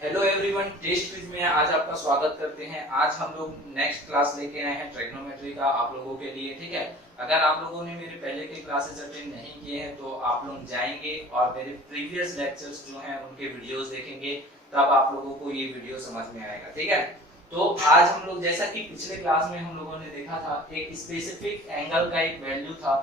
Hello everyone, test quiz में आज आपका स्वागत करते हैं। आज हम लोग नेक्स्ट क्लास लेके आए हैं ट्रिग्नोमेट्री का आप लोगों के लिए। ठीक है, अगर आप लोगों ने मेरे पहले के क्लासेस अटेंड नहीं किए हैं तो आप लोग जाएंगे और मेरे प्रीवियस लेक्चर्स जो हैं उनके वीडियोस देखेंगे, तब आप लोगों को ये वीडियो समझ में आएगा। ठीक है, तो आज हम लोग जैसा कि पिछले क्लास में हम लोगों ने देखा था, एक स्पेसिफिक एंगल का एक वैल्यू था,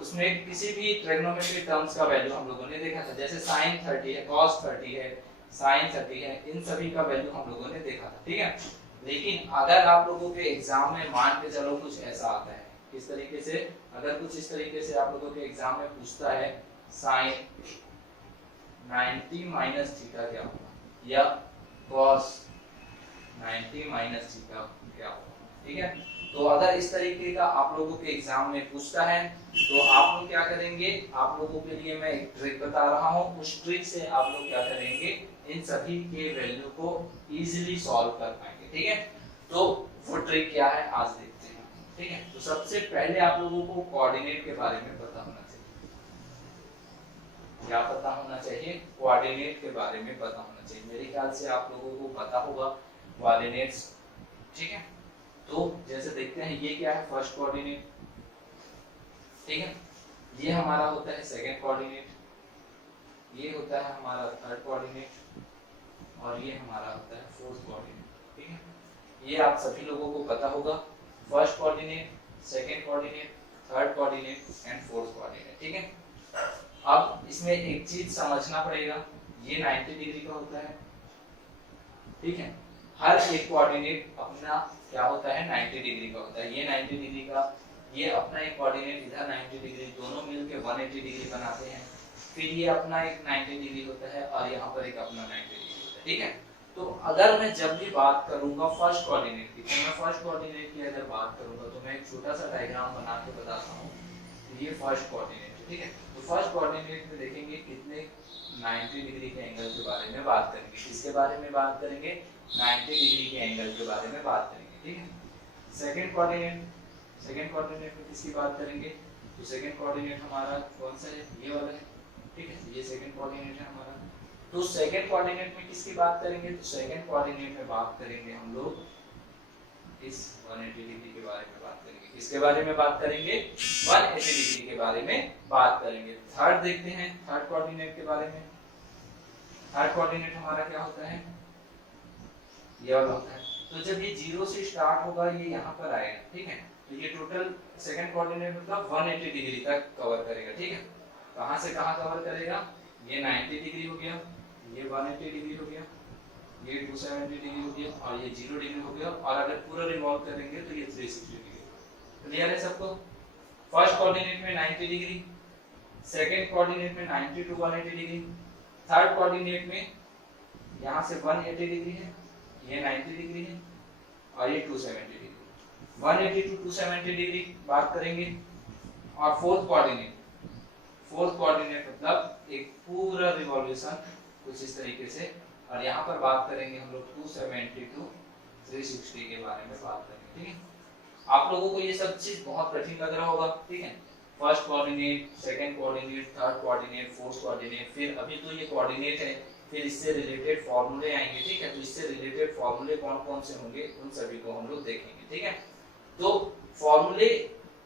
उसमें किसी भी ट्रिग्नोमेट्री टर्म्स का वैल्यू हम लोगों ने देखा था। जैसे sin 30 है, cos 30 है, sin 30 है, इन सभी का वैल्यू हम लोगों ने देखा था। ठीक है, लेकिन अगर आप लोगों के एग्जाम में मान के चलो कुछ ऐसा आता है, किस तरीके से, अगर कुछ इस तरीके से आप लोगों के एग्जाम में पूछता है sin 90 माइनस थीटा क्या होगा या cos 90 माइनस थीटा क्या होगा। ठीक है, तो अगर इस तरीके का आप लोगों के एग्जाम में पूछता है तो आप लोग क्या करेंगे, आप लोगों के लिए मैं एक ट्रिक बता रहा हूँ, उस ट्रिक से आप लोग क्या करेंगे, इन सभी के वैल्यू को इजीली सॉल्व कर पाएंगे। ठीक है, तो वो ट्रिक क्या है आज देखते हैं। ठीक है, तो सबसे पहले आप लोगों को कोऑर्डिनेट के बारे में पता होना चाहिए। क्या पता होना चाहिए? कोऑर्डिनेट के बारे में पता होना चाहिए। मेरे ख्याल से आप लोगों को पता होगा कोऑर्डिनेट्स। ठीक है, तो जैसे देखते हैं ये क्या है, फर्स्ट कोऑर्डिनेट। ठीक है, ये हमारा होता है सेकंड कोऑर्डिनेट, ये होता है हमारा थर्ड कोऑर्डिनेट और ये हमारा होता है फोर्थ कोऑर्डिनेट। ठीक है, ये आप सभी लोगों को पता होगा, first coordinate, second coordinate, third coordinate and fourth coordinate. ठीक है, अब इसमें एक चीज समझना पड़ेगा, ये 90 डिग्री का होता है। ठीक है, हर एक कोऑर्डिनेट अपना क्या होता है, 90 डिग्री का होता है। ये 90 डिग्री का, ये अपना एक कोऑर्डिनेट इधर 90 डिग्री, दोनों मिलके 180 डिग्री बनाते हैं। फिर ये अपना एक 90 डिग्री होता है और यहाँ पर एक अपना 90 डिग्री होता है। ठीक है, तो अगर मैं जब भी बात करूंगा फर्स्ट कोऑर्डिनेट की, तो मैं फर्स्ट कोऑर्डिनेट की अगर बात करूंगा तो मैं एक छोटा सा डायग्राम बना के बताता हूँ। ये फर्स्ट कोऑर्डिनेट है। ठीक है, तो फर्स्ट कोऑर्डिनेट में देखेंगे कितने 90 डिग्री के एंगल के बारे में बात करेंगे। किसके बारे में बात करेंगे? 90 डिग्री के एंगल के बारे में बात करेंगे। ठीक है, सेकंड कोऑर्डिनेट, सेकंड कोऑर्डिनेट में किसकी बात करेंगे? तो सेकंड कोऑर्डिनेट हमारा कौन सा है? ये वाला है। ठीक है, ये सेकंड कोऑर्डिनेट है हमारा। तो सेकंड कोऑर्डिनेट में किसकी बात करेंगे? तो सेकंड कोऑर्डिनेट में बात करेंगे हम लोग इस 180 डिग्री के बारे में बात करेंगे। किसके बारे में बात करेंगे? 180 डिग्री के बारे में बात करेंगे। थर्ड देखते हैं, थर्ड कोऑर्डिनेट के बारे में। थर्ड कोऑर्डिनेट हमारा क्या होता है? ये वाला होता है। तो जब ये 0 से स्टार्ट होगा, ये यहाँ पर आएगा। ठीक है, तो ये टोटल सेकंड कोऑर्डिनेट मतलब 180 डिग्री तक कवर करेगा। ठीक है, कहाँ से कहाँ कवर करेगा? ये 90 डिग्री हो गया, ये 180 डिग्री हो गया, ये 270 डिग्री हो गया और ये 0 डिग्री हो गया, और अगर पूरा रिवॉल्व करेंगे तो ये 360 डिग्री। क्लियर है सबको? फर्स्ट कोऑर्डिनेट में 90 डिग्री, सेकंड कोऑर्डिनेट में 90 टू 180 डिग्री, थर्ड कोऑर्डिनेट में यहाँ से 180 डिग्री है, ये 90 डिग्री है और ये 270 डिग्री। 180 टू 270 डिग्री बात करेंगे। और फोर्थ कोऑर्डिनेट, फोर्थ कोऑर्डिनेट मतलब एक पूरा रिवॉल्यूशन कुछ इस तरीके से, और यहाँ पर बात करेंगे हम लोग 270 टू 360 के बारे में बात करेंगे। ठीक है, आप लोगों को ये सब चीज बहुत कठिन लग रहा होगा। ठीक है, first coordinate, second coordinate, third coordinate, fourth coordinate, फिर अभी तो ये कोऑर्डिनेट है, फिर इससे रिलेटेड फॉर्मूले आएंगे। ठीक है, तो इससे रिलेटेड फॉर्मूले कौन कौन से होंगे उन सभी को हम लोग देखेंगे। ठीक है, तो फॉर्मूले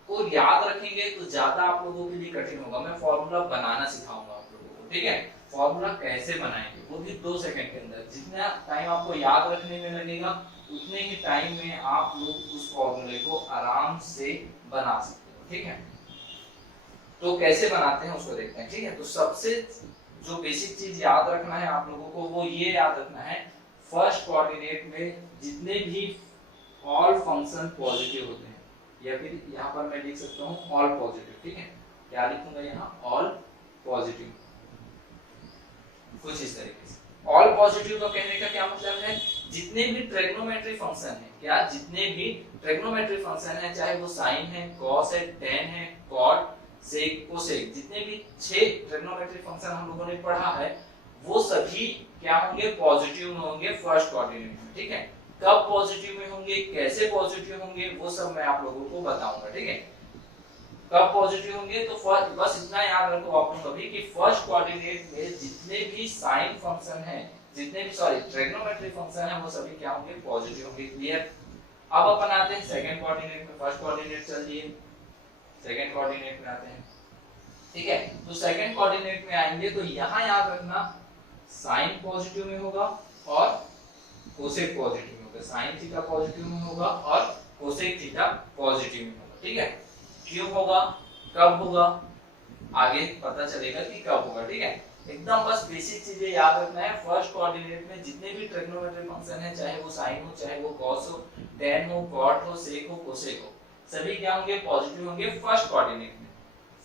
को याद रखेंगे तो ज्यादा आप लोगों के लिए कठिन होगा। मैं फॉर्मूला बनाना सिखाऊंगा आप लोगों को। ठीक है, फॉर्मूला कैसे बनाएंगे वो भी 2 सेकंड के अंदर। जितना टाइम आपको याद रखने में लगेगा उतने ही टाइम में आप लोग उस फॉर्मूले को आराम से बना सकते हो। ठीक है, तो कैसे बनाते हैं उसको देखते हैं। ठीक है, तो सबसे जो बेसिक चीज याद रखना है आप लोगों को वो ये याद रखना है, फर्स्ट कोऑर्डिनेट में जितने भी ऑल फंक्शन पॉजिटिव होते हैं, या फिर यहाँ पर मैं लिख सकता हूँ ऑल पॉजिटिव। ठीक है, क्या लिखूंगा यहाँ? ऑल पॉजिटिव, कुछ इस तरीके से। ऑल पॉजिटिव का कहने का क्या मतलब है? जितने भी ट्रिग्नोमेट्री फंक्शन है, क्या जितने भी ट्रिग्नोमेट्री फंक्शन है, चाहे वो साइन है, कॉस है, टेन है, कॉट, सेक, कोसेक, जितने भी 6 ट्रिग्नोमेट्री फंक्शन हम लोगों ने पढ़ा है वो सभी क्या होंगे? पॉजिटिव में होंगे फर्स्ट कोऑर्डिनेट में। ठीक है, कब पॉजिटिव में होंगे, कैसे पॉजिटिव होंगे, वो सब मैं आप लोगों को बताऊंगा। ठीक है, कब पॉजिटिव होंगे? तो फर्स्ट, बस इतना याद रखो आप लोग कभी कि फर्स्ट कोऑर्डिनेट में जितने भी साइन फंक्शन है, जितने भी सॉरी ट्रिग्नोमेट्री फंक्शन है, वो सभी क्या होंगे? पॉजिटिव होंगे। क्लियर? अब अपन आते हैं सेकंड कोऑर्डिनेट में। फर्स्ट कोऑर्डिनेट चल दिए, सेकंड कोऑर्डिनेट में आते हैं। ठीक है, तो सेकंड कोऑर्डिनेट में आएंगे तो यहां याद रखना साइन पॉजिटिव में होगा और कोसेक पॉजिटिव में होगा। साइन थीटा पॉजिटिव में होगा और कोसेक थीटा पॉजिटिव में होगा। ठीक है, क्यों होगा, कब होगा, आगे पता चलेगा कि कब होगा। ठीक है, एकदम बस बेसिक चीजें याद रखना है। फर्स्ट कोऑर्डिनेट में जितने भी ट्रिग्नोमेट्री फंक्शन है, चाहे वो साइन हो, चाहे वो कॉस हो, tan हो, कॉट हो, सेक हो, कोसेक हो, सभी क्या होंगे? पॉजिटिव होंगे फर्स्ट कोऑर्डिनेट में।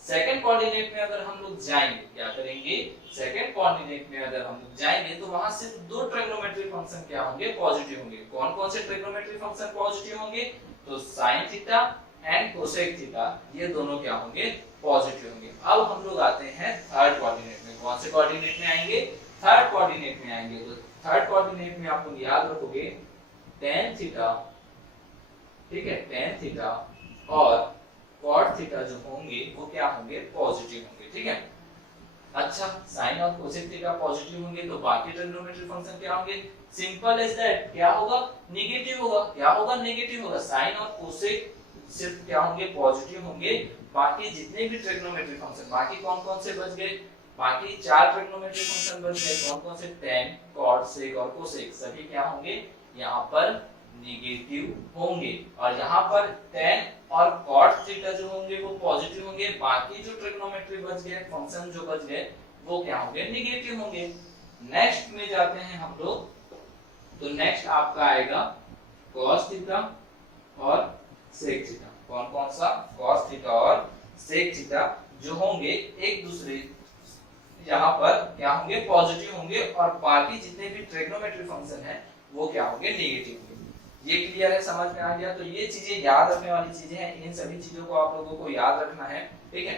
सेकंड कोऑर्डिनेट में अगर हम लोग जाएंगे, क्या करेंगे? सेकंड कोऑर्डिनेट में अगर हम लोग जाएंगे तो वहां सिर्फ दो ट्रिग्नोमेट्री फंक्शन क्या होंगे? पॉजिटिव होंगे। कौन कौन से ट्रिग्नोमेट्री फंक्शन पॉजिटिव होंगे? तो sin theta and cosec theta, ये दोनों क्या होंगे? पॉजिटिव होंगे। अब हम लोग आते हैं थर्ड कोऑर्डिनेट में। कौन से कोऑर्डिनेट में आएंगे? थर्ड कोऑर्डिनेट में आएंगे। तो थर्ड कोऑर्डिनेट में आप लोग याद रखोगे tan थीटा, ठीक है, tan थीटा और cot थीटा जो होंगे वो क्या होंगे? पॉजिटिव होंगे। ठीक है, अच्छा, साइन और कोसेक थीटा पॉजिटिव होंगे तो बाकी ट्रिग्नोमेट्री फंक्शन क्या होंगे? सिंपल एज दैट, क्या होगा? नेगेटिव होगा। क्या होगा? नेगेटिव होगा। साइन और कोसेक सिर्फ क्या होंगे? पॉजिटिव होंगे। बाकी जितने भी ट्रिग्नोमेट्री फंक्शन, बाकी कौन कौन से बच गए? बाकी चार ट्रिग्नोमेट्री फंक्शन बच गए। कौन कौन से? tan, cot, sec और cosec, सभी क्या होंगे? यहाँ पर नेगेटिव होंगे। और यहाँ पर tan और cot थीटा जो होंगे वो पॉजिटिव होंगे। बाकी जो ट्रिग्नोमेट्री बच गए, फंक्शन जो बच गए, वो क्या होंगे? नेगेटिव होंगे। नेक्स्ट में जाते हैं हम लोग, तो नेक्स्ट आपका आएगा cos थीटा और sec थीटा। कौन कौन सा? cos थीटा और sec थीटा जो होंगे एक दूसरे यहाँ पर क्या होंगे? पॉजिटिव होंगे। और बाकी जितने भी ट्रिग्नोमेट्री फंक्शन है वो क्या होंगे? नेगेटिव होंगे। ये क्लियर है? समझ में आ गया? तो ये चीजें याद रखने वाली चीजें हैं, इन सभी चीजों को आप लोगों को याद रखना है। ठीक है,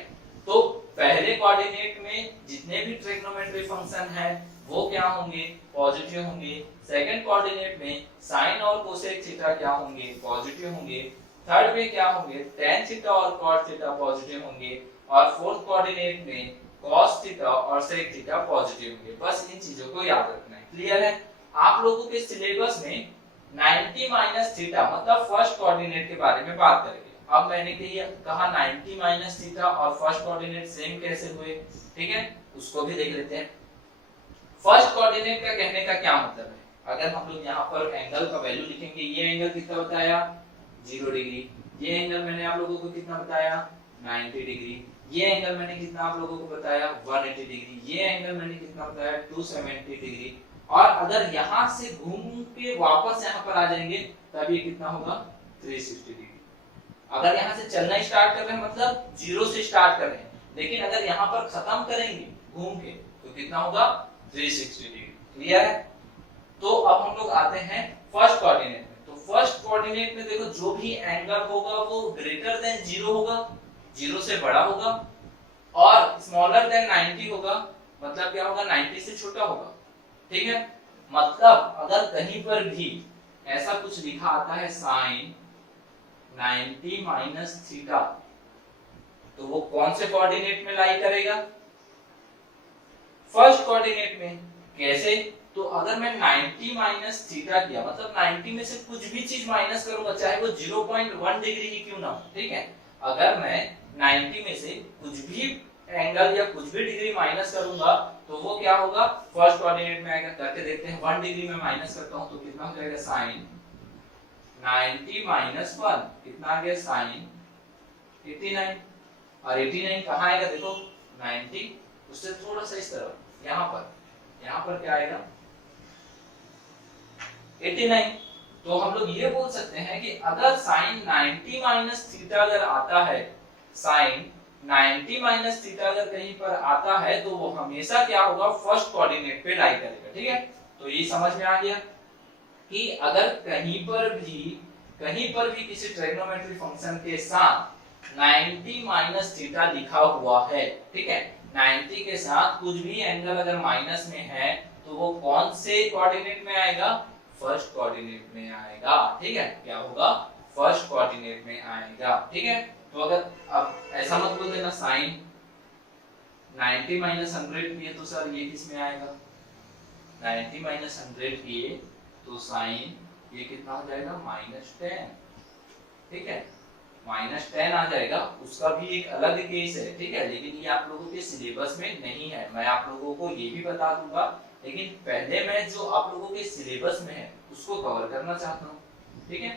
तो पहले कोऑर्डिनेट में जितने भी ट्रिग्नोमेट्री फंक्शन है वो क्या होंगे? पॉजिटिव होंगे। सेकंड कोऑर्डिनेट में साइन और कोसेक थीटा क्या होंगे? पॉजिटिव होंगे। थर्ड में क्या होंगे? tan थीटा और cot थीटा पॉजिटिव होंगे। और फोर्थ कोऑर्डिनेट में cos थीटा और sec थीटा पॉजिटिव होंगे। बस इन चीजों को याद रखना है। क्लियर है? आप लोगों के सिलेबस में 90 माइनस थीटा मतलब फर्स्ट कोऑर्डिनेट के बारे में बात करेंगे। अब मैंने कहा 90 माइनस थीटा और फर्स्ट कोऑर्डिनेट सेम कैसे हुए? ठीक है, उसको भी देख लेते हैं। फर्स्ट कोऑर्डिनेट का कहने का क्या मतलब है? अगर हम लोग यहाँ पर एंगल का वैल्यू लिखेंगे, ये एंगल कितना बताया? 0 डिग्री। ये एंगल मैंने आप लोगों को कितना बताया? 90 डिग्री। ये एंगल मैंने कितना आप लोगों को बताया? 180 डिग्री। ये एंगल मैंने कितना बताया? 270 डिग्री। और अगर यहाँ से घूम के वापस यहाँ पर आ जाएंगे तब ये कितना होगा? 360 डिग्री। अगर यहाँ से चलना स्टार्ट कर रहे हैं मतलब 0 से स्टार्ट कर रहे हैं, लेकिन अगर यहाँ पर खत्म करेंगे घूम के तो कितना होगा? 360 डिग्री। क्लियर है? तो अब हम लोग आते हैं फर्स्ट कोऑर्डिनेट में। तो फर्स्ट कोऑर्डिनेट में देखो जो भी एंगल होगा वो ग्रेटर देन 0 होगा, 0 से बड़ा होगा, और स्मॉलर देन 90 होगा। मतलब क्या होगा? 90 से छोटा होगा। ठीक है, मतलब अगर कहीं पर भी ऐसा कुछ लिखा आता है साइन 90 माइनस थीटा, तो वो कौन से कोऑर्डिनेट में लाई करेगा? फर्स्ट कोऑर्डिनेट में। कैसे? तो अगर मैं 90 माइनस थीटा किया मतलब 90 में से कुछ भी चीज माइनस करूंगा, चाहे वो 0.1 डिग्री ही क्यों ना हो, ठीक है, अगर मैं 90 में से कुछ भी एंगल या कुछ भी डिग्री माइनस करूंगा तो वो क्या होगा? फर्स्ट कोऑर्डिनेट में आएगा। करके देखते हैं। 1 डिग्री में माइनस करता हूं तो कितना हो जाएगा? साइन 90 माइनस 1 कितना आ गया? साइन 89। और 89 कहाँ आएगा? देखो 90 उससे थोड़ा सा इस तरफ, यहाँ पर क्या आएगा? 89। तो हम लोग ये बोल सकते हैं कि अगर साइन 90 माइनस थीटा अगर आता है, साइन 90 माइनस थीटा अगर कहीं पर आता है तो वो हमेशा क्या होगा? फर्स्ट कोऑर्डिनेट पे लाई करेगा। ठीक है, तो ये समझ में आ गया कि अगर कहीं पर भी किसी ट्रिग्नोमेट्री फंक्शन के साथ 90 माइनस थीटा लिखा हुआ है, ठीक है, 90 के साथ कुछ भी एंगल अगर माइनस में है तो वो कौन से कोऑर्डिनेट में आएगा? फर्स्ट कोऑर्डिनेट में आएगा। ठीक है, क्या होगा? फर्स्ट कोऑर्डिनेट में आएगा। ठीक है, तो अगर अब ऐसा मत बोल देना साइन 90 माइनस 100 किए तो सर ये किस में आएगा, 90 माइनस 100 किए तो साइन ये कितना हो जाएगा -10, ठीक है, -10 आ जाएगा। उसका भी एक अलग केस है, ठीक है, लेकिन ये आप लोगों के सिलेबस में नहीं है। मैं आप लोगों को ये भी बता दूंगा, लेकिन पहले मैं जो आप लोगों के सिलेबस में है उसको कवर करना चाहता हूँ, ठीक है।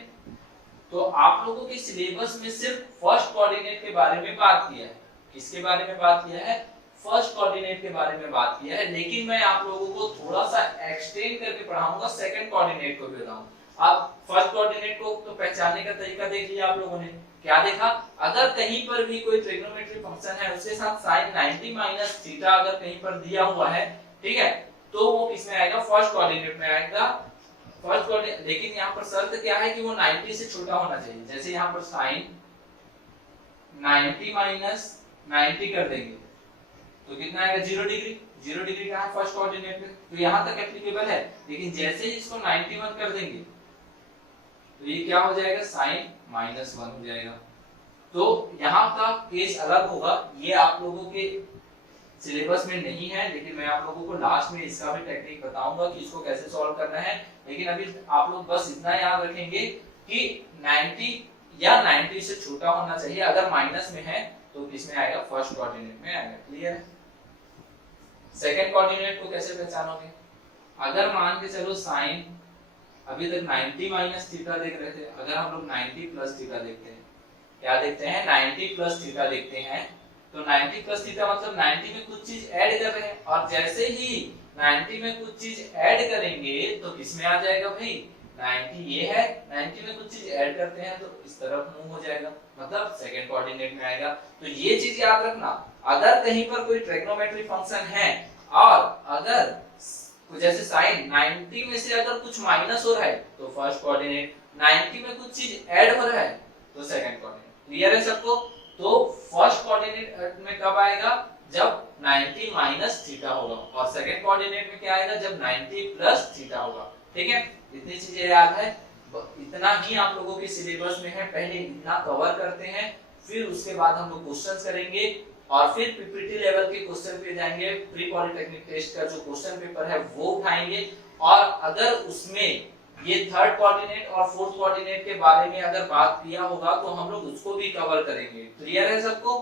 तो आप लोगों के सिलेबस में सिर्फ फर्स्ट कोऑर्डिनेट के बारे में बात किया है। किसके बारे में बात किया है, फर्स्ट कोऑर्डिनेट के बारे में बात किया है, लेकिन मैं आप लोगों को थोड़ा सा एक्सटेंड करके पढ़ाऊंगा, सेकंड कोऑर्डिनेट को भी बताऊंगा। आप फर्स्ट कोऑर्डिनेट को तो पहचानने का तरीका देख लिया आप लोगों ने, क्या देखा, अगर कहीं पर भी कोई ट्रिग्नोमेट्री फंक्शन है उसके साथ sin 90 माइनस थीटा अगर कहीं पर दिया हुआ है, ठीक है, तो वो किसमें आएगा, फर्स्ट कोऑर्डिनेट में आएगा, फर्स्ट कोऑर्डिनेट। लेकिन यहाँ पर शर्त क्या है कि वो 90 से छोटा होना चाहिए। जैसे यहाँ पर sin 90 माइनस 90 कर देंगे तो कितना आएगा, 0 डिग्री। 0 डिग्री कहाँ है, फर्स्ट कोऑर्डिनेट में, तो यहाँ तक एप्लीकेबल है। लेकिन जैसे ही इसको 91 कर देंगे तो ये क्या हो जाएगा, sin -1 हो जाएगा। तो यहाँ का केस अलग होगा, ये आप लोगों के सिलेबस में नहीं है, लेकिन मैं आप लोगों को लास्ट में इसका भी टेक्निक बताऊंगा कि इसको कैसे सॉल्व करना है। लेकिन अभी आप लोग बस इतना याद रखेंगे कि 90 या 90 से छोटा होना चाहिए। अगर माइनस में है तो किसमें आएगा, फर्स्ट कोऑर्डिनेट में आएगा। क्लियर है। सेकंड कोऑर्डिनेट को कैसे पहचानोगे, अगर मान के चलो साइन अभी तक 90 माइनस थीटा देख रहे थे, अगर हम लोग 90 प्लस थीटा देखते हैं, क्या देखते हैं, 90 प्लस थीटा देखते हैं, तो 90 प्लस थीटा मतलब 90 में कुछ चीज ऐड कर रहे हैं, और जैसे ही 90 में कुछ चीज ऐड करेंगे तो किसमें आ जाएगा भाई, 90 ये है, 90 में कुछ चीज ऐड करते हैं तो इस तरफ मूव हो जाएगा, मतलब सेकंड कोऑर्डिनेट में आएगा। तो ये चीज याद रखना, अगर कहीं पर कोई ट्रिग्नोमेट्री फंक्शन है और अगर जैसे साइन 90 में से अगर कुछ माइनस हो रहा है तो फर्स्ट कोऑर्डिनेट, 90 में कुछ चीज ऐड हो रहा है तो सेकंड कोऑर्डिनेट। क्लियर है सबको। तो फर्स्ट कोऑर्डिनेट में कब आएगा, जब 90 माइनस थीटा होगा, और सेकंड कोऑर्डिनेट में क्या आएगा, जब 90 प्लस थीटा होगा। ठीक है, इतनी चीजें याद है, इतना ही आप लोगों के सिलेबस में है। पहले इतना कवर करते हैं, फिर उसके बाद हम लोग क्वेश्चंस करेंगे और फिर पीपीटी लेवल के क्वेश्चन पे जाएंगे। प्री पॉलिटेक्निक टेस्ट का जो क्वेश्चन पेपर है वो उठाएंगे, और अगर उसमें ये थर्ड कोऑर्डिनेट और फोर्थ कोऑर्डिनेट के बारे में अगर बात किया होगा तो हम लोग उसको भी कवर करेंगे। क्लियर है सबको।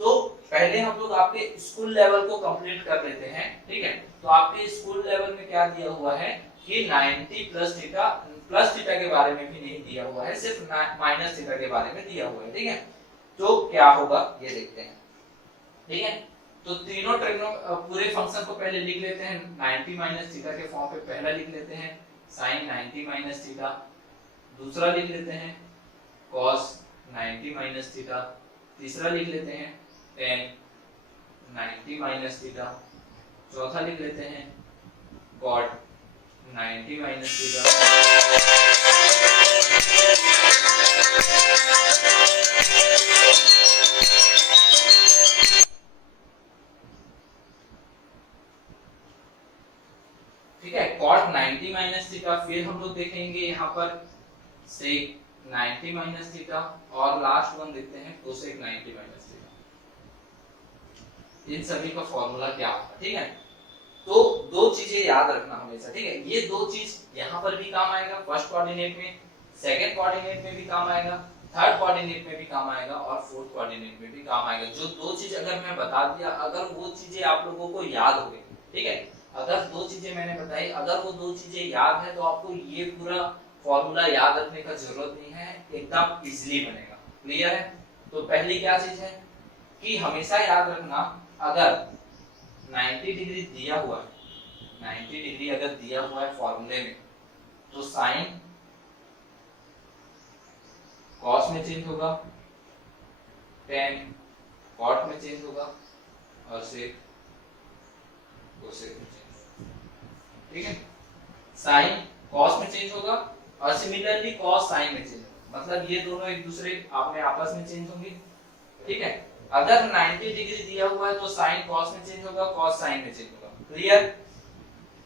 तो पहले हम लोग आपके स्कूल लेवल को कंप्लीट कर लेते हैं। ठीक है, तो आपके स्कूल लेवल में क्या दिया हुआ है कि 90 प्लस थीटा के बारे में भी नहीं दिया हुआ है, सिर्फ माइनस थीटा के बारे में दिया हुआ है। ठीक है, तो क्या होगा ये देखते हैं। ठीक है, तो तीनों पूरे फंक्शन को पहले लिख लेते हैं 90 माइनस थीटा के फॉर्म पे। पहला लिख लेते हैं sin 90 माइनस थीटा, दूसरा लिख लेते हैं cos 90 माइनस थीटा, तीसरा लिख लेते हैं tan 90 माइनस थीटा, चौथा लिख लेते हैं cot 90 माइनस थीटा। ठीक है, cot 90 माइनस थीटा, फिर हम लोग देखेंगे यहाँ पर sec 90 माइनस थीटा, और लास्ट वन देखते हैं cosec 90 माइनस थीटा। इन सभी का फॉर्मूला क्या होगा। ठीक है, तो दो चीजें याद रखना हमेशा। ठीक है, ये दो चीज यहाँ पर भी काम आएगा, फर्स्ट कोऑर्डिनेट में, सेकंड कोऑर्डिनेट में भी काम आएगा, थर्ड कोऑर्डिनेट में भी काम आएगा, और फोर्थ कोऑर्डिनेट में भी काम आएगा। जो दो चीज अगर मैं बता दिया, अगर वो चीजें आप लोगों को याद हो गई, ठीक है, अगर दो चीजें मैंने बताई, अगर वो दो चीजें याद है तो आपको ये पूरा फॉर्मूला याद रखने का जरूरत नहीं है, एकदम इजीली बनेगा। क्लियर है। तो पहली क्या चीज है कि हमेशा याद रखना, अगर 90 डिग्री दिया हुआ है, 90 डिग्री अगर दिया हुआ है फॉर्मूले में, तो साइन कॉस में चेंज होगा, tan कॉट में चेंज होगा, और सेक कोसेक में चेंज। ठीक है, साइन कॉस में चेंज होगा और सिमिलरली कॉस साइन में चेंज होगा, मतलब ये दोनों एक दूसरे अपने आपस में चेंज होंगे। ठीक है, अगर 90 डिग्री दिया हुआ है तो साइन कॉस में चेंज होगा, कॉस साइन में चेंज होगा। क्लियर।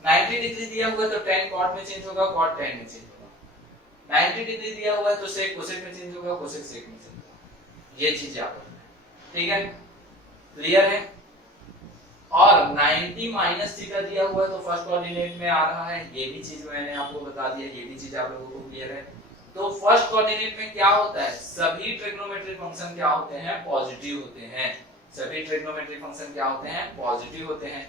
90 डिग्री दिया हुआ है तो tan कॉट में चेंज होगा, कॉट tan में चेंज होगा। 90 डिग्री दिया हुआ है तो सेक कोसेक में चेंज होगा, कोसेक सेक में चेंज होगा। ये चीज याद रखना है, ठीक है, क्लियर है। और 90 माइनस थीटा दिया हुआ है तो फर्स्ट कोऑर्डिनेट में आ रहा है, ये भी चीज मैंने आपको बता दिया, ये भी चीज आप लोगों को क्लियर है। तो फर्स्ट कोऑर्डिनेट में क्या होता है, सभी ट्रिग्नोमेट्रिक फंक्शन क्या होते हैं, पॉजिटिव होते हैं, सभी ट्रिग्नोमेट्रिक फंक्शन क्या होते हैं, पॉजिटिव होते हैं।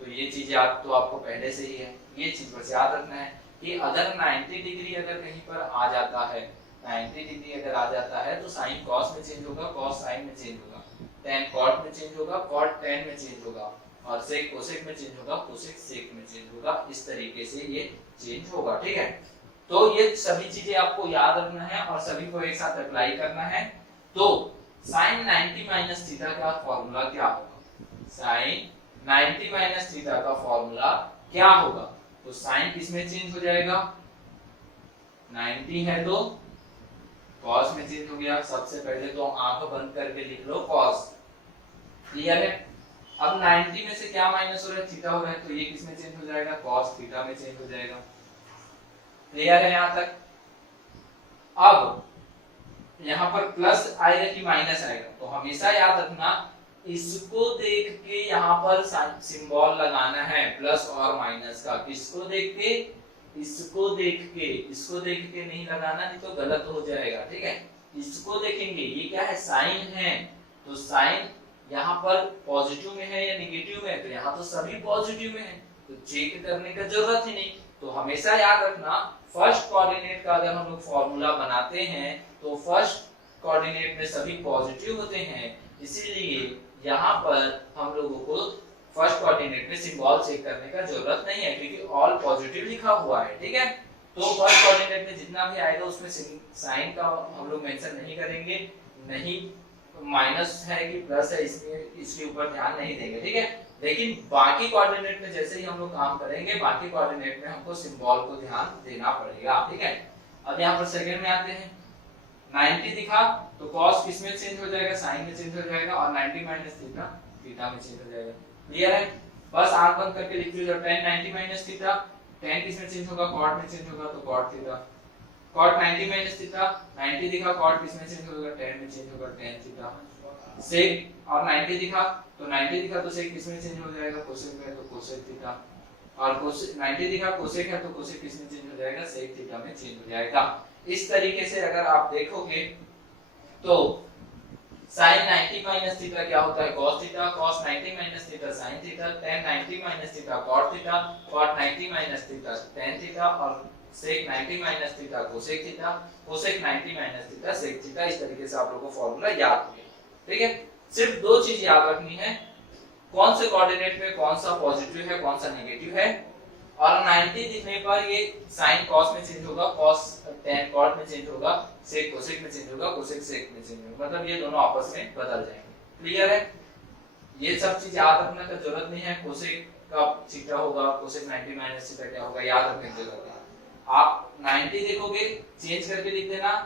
तो ये चीज याद तो आपको पहले से ही है, ये चीज बस याद रखना है कि अगर 90 डिग्री अगर कहीं पर आ जाता है, 90 डिग्री अगर आ जाता है तो साइन कॉस में चेंज होगा, कॉस साइन में चेंज होगा, tan cot में चेंज होगा, cot tan में चेंज होगा, और sec cosec में चेंज होगा, cosec sec में चेंज होगा। इस तरीके से ये चेंज होगा, ठीक है। तो ये सभी चीजें आपको याद रखना है और सभी को एक साथ अप्लाई करना है। तो sin 90 माइनस थीटा का फॉर्मूला क्या होगा, sin 90 माइनस थीटा का फॉर्मूला क्या होगा, तो साइन किसमें चेंज हो जाएगा, 90 है तो cos में चेंज हो गया। सबसे पहले तो आंख बंद करके लिख लो cos, क्लियर है। अब 90 में से क्या माइनस हो रहा है, थीटा हो रहा है, तो ये किसमें चेंज हो जाएगा, cos थीटा में चेंज हो जाएगा, क्लियर है यहां तक। अब यहां पर प्लस आएगा कि माइनस आएगा, तो हमेशा याद रखना इसको देख के यहां पर सिंबल लगाना है प्लस और माइनस का, किसको देख के, इसको देख के, इसको देख के नहीं लगाना, नहीं तो गलत हो जाएगा, ठीक है। इसको देखेंगे, ये क्या है, साइन है, तो साइन यहाँ पर पॉजिटिव में है या निगेटिव में है, तो यहाँ तो सभी पॉजिटिव में है, तो चेक करने का जरूरत ही नहीं। तो हमेशा याद रखना फर्स्ट कोऑर्डिनेट का अगर हम लोग फॉर्मूला बनाते हैं तो फर्स्ट कोऑर्डिनेट में सभी पॉजिटिव होते हैं, इसीलिए यहाँ पर हम लोगों को फर्स्ट कोऑर्डिनेट में सिंबल चेक करने का जरूरत नहीं है, क्योंकि ऑल पॉजिटिव लिखा हुआ है, ठीक है। तो फर्स्ट कोऑर्डिनेट में जितना भी आएगा उसमें साइन का हम लोग मेंशन नहीं करेंगे, नहीं माइनस है कि प्लस है इसमें इसके ऊपर ध्यान नहीं देंगे, ठीक है। लेकिन बाकी कोऑर्डिनेट में जैसे ही हम लोग काम करेंगे, बाकी कोऑर्डिनेट में हमको सिंबल को ध्यान देना पड़ेगा, ठीक है। अब यहाँ पर सेकंड में आते हैं, 90 दिखा तो cos किस में चेंज हो जाएगा, साइन में चेंज हो जाएगा, और 90 माइनस थीटा थीटा में चेंज हो जाएगा, क्लियर है। बस आंख बंद करके लिख लो, tan 90 माइनस थीटा, tan किस में चेंज होगा, cot में चेंज होगा, तो cot theta, cot 90 minus theta, 90 दिखा, cot किस में चेंज होगा, tan में चेंज होगा, tan थीटा, sec और 90 दिखा तो 90 दिखा तो sec किस में चेंज हो जाएगा, cosec में, तो cosec थीटा, और cosec 90 दिखा cosec है तो cosec किस में चेंज हो जाएगा, sec थीटा में चेंज हो जाएगा। इस तरीके से अगर आप देखोगे तो sin 90 माइनस थीटा क्या होता है, cos theta, cos 90 minus theta sin theta, tan 90 minus theta cot theta, cot 90 minus theta tan theta, और sec 90 minus theta cosec theta, cosec 90 minus theta sec theta. इस तरीके से आप लोगों को फॉर्मूला याद हो गया, ठीक है। सिर्फ दो चीज याद रखनी है, कौन से कोऑर्डिनेट में कौन सा पॉजिटिव है कौन सा नेगेटिव है, और 90 दिखने पर ये sin cos में चेंज होगा, cos tan cot में चेंज होगा, sec cosec में चेंज होगा, cosec sec में चेंज होगा, मतलब ये दोनों आपस में बदल जाएंगे, क्लियर है। ये सब चीज याद रखने का जरूरत नहीं है, cosec का थीटा होगा, cosec 90 माइनस थीटा क्या होगा, याद रखने की जरूरत है। आप 90 देखोगे चेंज करके लिख देना,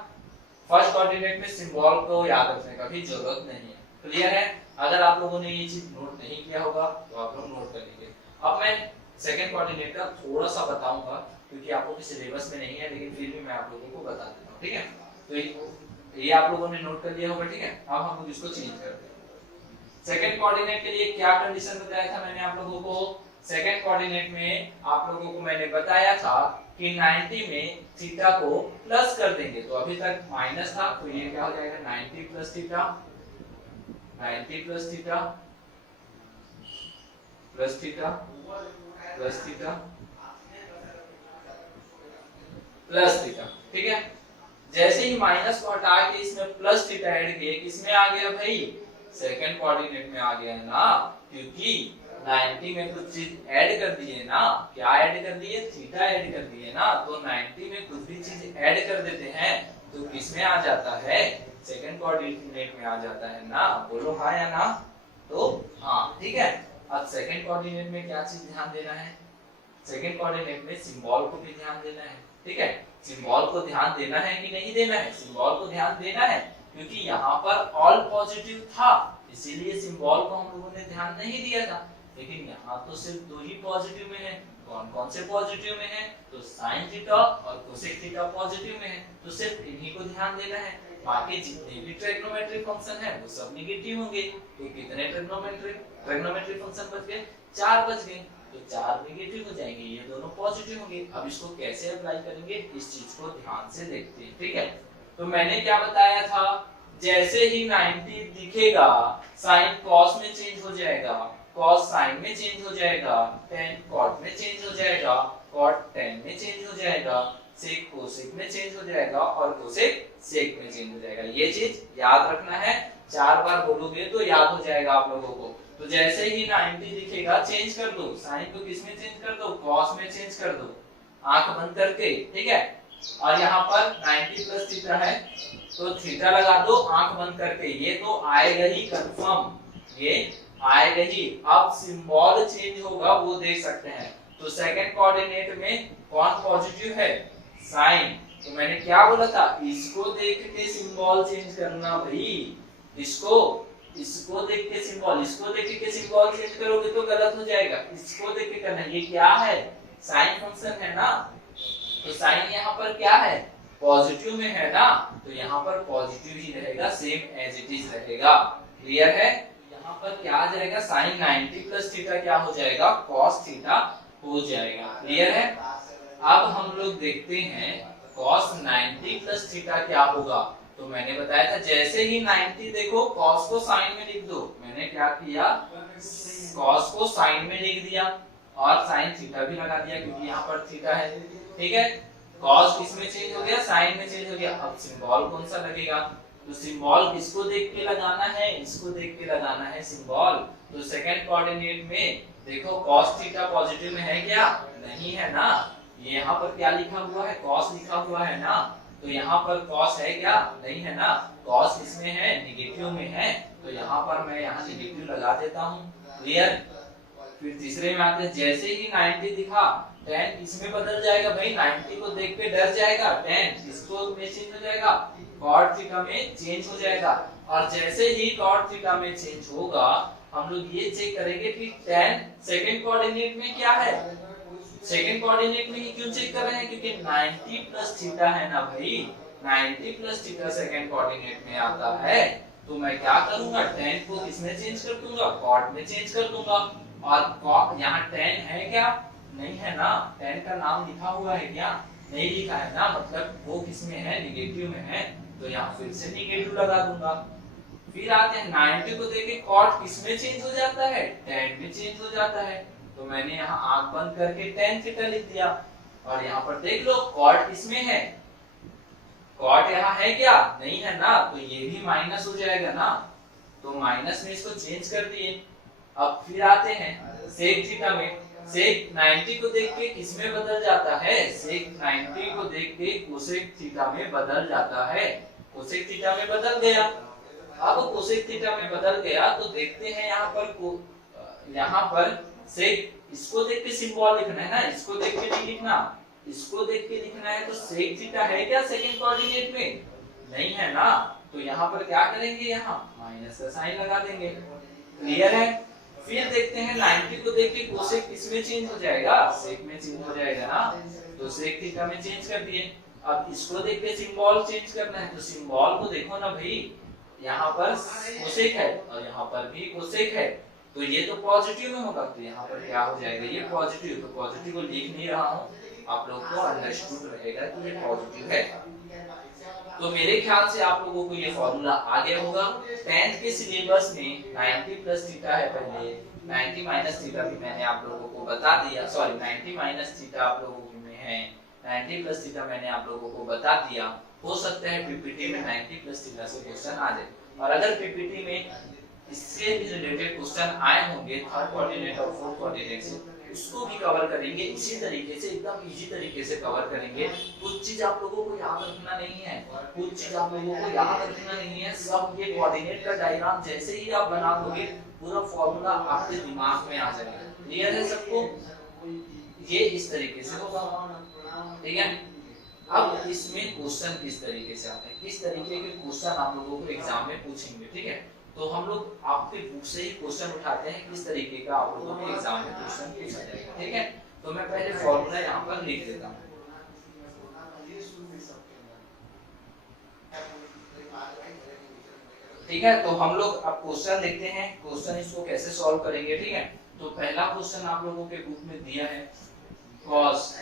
फर्स्ट कोऑर्डिनेट में सिंबल को याद रखने का भी जरूरत नहीं है, क्लियर है। अगर आप लोगों ने ये चीज नोट नहीं किया होगा तो आप लोग नोट कर लीजिए। अब मैं सेकंड कोऑर्डिनेट का थोड़ा सा बताऊंगा, क्योंकि आप लोगों के सिलेबस में नहीं है, लेकिन फिर भी मैं आप लोगों को बता देता हूं, ठीक है। तो ये आप लोगों ने नोट कर लिया होगा, ठीक है। अब हम लोग इसको चेंज करते हैं। सेकंड कोऑर्डिनेट के लिए क्या कंडीशन बताया था मैंने आप लोगों को, सेकंड कोऑर्डिनेट में आप लोगों को मैंने बताया था कि 90 में थीटा को प्लस कर देंगे, तो अभी तक माइनस था, तो ये क्या हो जाएगा 90 plus theta, 90 plus theta plus theta plus theta plus theta, ठीक है। जैसे ही माइनस को हटा के इसमें प्लस थीटा ऐड किए, किसमें आ गया भाई, सेकंड कोऑर्डिनेट में आ गया है ना, क्योंकि 90 में कुछ चीज ऐड कर दिए ना, क्या ऐड कर दिए, थीटा ऐड कर दिए ना, तो 90 में कुछ भी चीज ऐड कर देते हैं तो किसमें आ जाता है, सेकंड कोऑर्डिनेट में आ जाता है ना, बोलो हाँ या ना, तो हाँ, ठीक है। अब सेकंड कोऑर्डिनेट में क्या चीज ध्यान देना है, सेकंड कोऑर्डिनेट में सिंबल को भी ध्यान देना है, ठीक है। सिंबल को ध्यान देना है कि नहीं देना है, सिंबल को ध्यान देना है, क्योंकि यहाँ पर ऑल पॉजिटिव था, इसीलिए सिंबल को हम लोगों ने ध्यान नहीं दिया था, लेकिन यहाँ तो सिर्फ दो ही पॉजिटिव में है, कौन कौन से पॉजिटिव में है, तो साइन थीटा और कोसेक थीटा पॉजिटिव में है, तो सिर्फ इन्हीं को ध्यान देना है। बाकी जितने भी ट्रिग्नोमेट्रिक फंक्शन है वो सब नेगेटिव होंगे। तो कितने ट्रिग्नोमेट्रिक फंक्शन बच गए, 4 बच गए। तो 4 नेगेटिव हो जाएंगे, ये दोनों पॉजिटिव होंगे। अब इसको कैसे अप्लाई करेंगे इस चीज को ध्यान से देखते हैं, ठीक है। तो मैंने क्या बताया था, जैसे ही 90 दिखेगा साइन कॉस में चेंज हो जाएगा, कॉस साइन में चेंज हो जाएगा, tan कॉट में चेंज हो जाएगा, कॉट tan में चेंज हो जाएगा, सेक कोसेक में चेंज हो जाएगा और कोसेक सेक में चेंज हो जाएगा। ये चीज याद रखना है, 4 बार बोलोगे तो याद हो जाएगा आप लोगों को। तो जैसे ही 90 दिखेगा चेंज कर दो, साइन को किस में चेंज कर दो, कॉस में चेंज कर दो, आंख बंद करके, ठीक है। और यहाँ पर 90 प्लस थीटा है तो थीटा लगा दो आंख बंद करके, ये तो आएगा ही कंफर्म, ये आएगा ही। अब सिंबल चेंज होगा वो देख सकते हैं। तो सेकंड कोऑर्डिनेट में कौन पॉजिटिव है, साइन। तो मैंने क्या बोला था, इसको देख के सिंबल चेंज करना भाई, इसको देख के सिंबल, इसको देख के सिंबल चेंज करोगे तो गलत हो जाएगा। इसको देख के करना, ये क्या है, साइन फंक्शन है ना, तो साइन यहाँ पर क्या है, पॉजिटिव में है ना, तो यहाँ पर पॉजिटिव ही रहेगा, सेम एज इट इज रहेगा। क्लियर है। यहाँ पर क्या आ जाएगा, साइन 90 प्लस थीटा क्या हो जाएगा, कॉस थीटा हो जाएगा। क्लियर है। अब हम लोग देखते हैं कॉस 90 प्लस थीटा क्या होगा। तो मैंने बताया था जैसे ही 90 देखो कॉस को साइन में लिख दो। मैंने क्या किया, कॉस को साइन में लिख दिया और साइन थीटा भी लगा दिया क्योंकि यहाँ पर थीटा है, ठीक है। कॉस किसमें चेंज हो गया, साइन में चेंज हो गया। अब सिंबल कौन सा लगेगा, तो सिंबल किसको देख के लगाना है, इसको देख के लगाना है सिंबल। तो सेकंड कोऑर्डिनेट में देखो कॉस थीटा पॉजिटिव में है क्या, नहीं है ना, ये यहाँ पर क्या लिखा हुआ है, कॉस लिखा हुआ है ना, तो यहाँ पर कॉस है क्या, नहीं है ना, कॉस किसमें है, नेगेटिव में है, तो यहाँ पर मैं यहाँ नेगेटिव लगा देता हूँ। क्लियर। फिर तीसरे में आते हैं, जैसे ही 90 दिखा tan इसमें बदल जाएगा भाई, 90 को देख के डर जाएगा, tan इसको में चेंज हो जाएगा, cot थीटा में चेंज हो जाएगा। और जैसे ही cot थीटा में चेंज होगा हम लोग ये चेक करेंगे कि tan सेकंड कोऑर्डिनेट में क्या है, सेकंड कोऑर्डिनेट में ही क्यों चेक कर रहे हैं, क्योंकि 90 प्लस थीटा है ना भाई, 90 प्लस थीटा सेकंड कोऑर्डिनेट में आता है। तो मैं क्या करूंगा, tan को किसमें चेंज कर दूंगा, cot में चेंज कर दूंगा। और यहाँ tan है क्या, नहीं है ना, tan का नाम लिखा हुआ है क्या, नहीं लिखा है ना, मतलब वो किसमें है, नेगेटिव में है, तो यहाँ फिर से नेगेटिव लगा दूंगा। फिर आते हैं 90 को देखे cot किसमें चेंज हो जाता है, tan में चेंज हो जाता है, तो मैंने यहाँ आंख बंद करके tan थीटा लिख दिया। और यहाँ पर देख लो cot किसमें है, cot यहाँ है क्या, नहीं है ना, तो ये भी माइनस हो जाएगा ना, तो माइनस में इसको चेंज कर दिए। अब फिर आते हैं सेक थीटा में, सेक 90 को देख के किसमें बदल जाता है, सेक 90 को देख के कोसेक थीटा में बदल जाता है, कोसेक थीटा में बदल गया। अब कोसेक थीटा में बदल गया तो देखते हैं यहाँ पर सेक, इसको देख के सिंबल लिखना है ना, इसको देख के नहीं लिखना, इसको देख के लिखना है। तो सेक थीटा है क्या सेकंड कोऑर्डिनेट में, नहीं है ना, तो यहाँ पर क्या करेंगे, यहाँ माइनस का साइन लगा देंगे। क्लियर है। फिर देखते हैं 90 को देख के कोसेक किसमें चेंज हो जाएगा, सेक में चेंज हो जाएगा ना, तो सेक थीटा में चेंज कर दिए। अब इसको देख के सिंबल चेंज करना है, तो सिंबल को देखो ना भाई, यहाँ पर कोसेक है और यहाँ पर भी कोसेक है, तो ये तो पॉजिटिव में होगा, तो यहाँ पर क्या हो जाएगा, ये पॉजिटिव, तो पॉजिटिव को लिख नहीं रहा हूँ, आप लोग को अंडरस्टूड रहेगा कि ये पॉजिटिव है। तो मेरे ख्याल से आप लोगों को ये फॉर्मूला आ गया होगा। 10th के सिलेबस में 90 प्लस थीटा है, पहले 90 माइनस थीटा भी मैंने आप लोगों को बता दिया, सॉरी 90 माइनस थीटा आप लोगों में है, 90 प्लस थीटा मैंने आप लोगों को बता दिया। हो सकता है पीपीटी में 90 प्लस थीटा से क्वेश्चन आ जाए, और अगर पीपीटी में इससे भी रिलेटेड क्वेश्चन आए होंगे थर्ड कोऑर्डिनेट और फोर्थ कोऑर्डिनेट से, उसको भी कवर करेंगे इसी तरीके से, एकदम इजी तरीके से कवर करेंगे। कुछ चीज आप लोगों को याद रखना नहीं है, कुछ चीज आप लोगों को याद रखना नहीं है, सब ये कोऑर्डिनेट का डायग्राम जैसे ही आप बना दोगे पूरा फॉर्मूला आपके दिमाग में आ जाएगा। क्लियर है सबको, ये इस तरीके से होगा, ठीक है। अब इसमें क्वेश्चन किस तरीके से आते हैं, किस तरीके के क्वेश्चन आप लोगों को एग्जाम में पूछेंगे, ठीक है। तो हम लोग आपके बुक से ही क्वेश्चन उठाते हैं, किस तरीके का आप लोगों के एग्जाम में क्वेश्चन पूछा जाएगा, ठीक है। तो मैं पहले फॉर्मूला यहाँ पर लिख देता हूँ। ठीक है, तो हम लोग अब क्वेश्चन देखते हैं, क्वेश्चन इसको कैसे सॉल्व करेंगे। ठीक है, तो पहला क्वेश्चन आप लोगों के बुक में दिया है, cos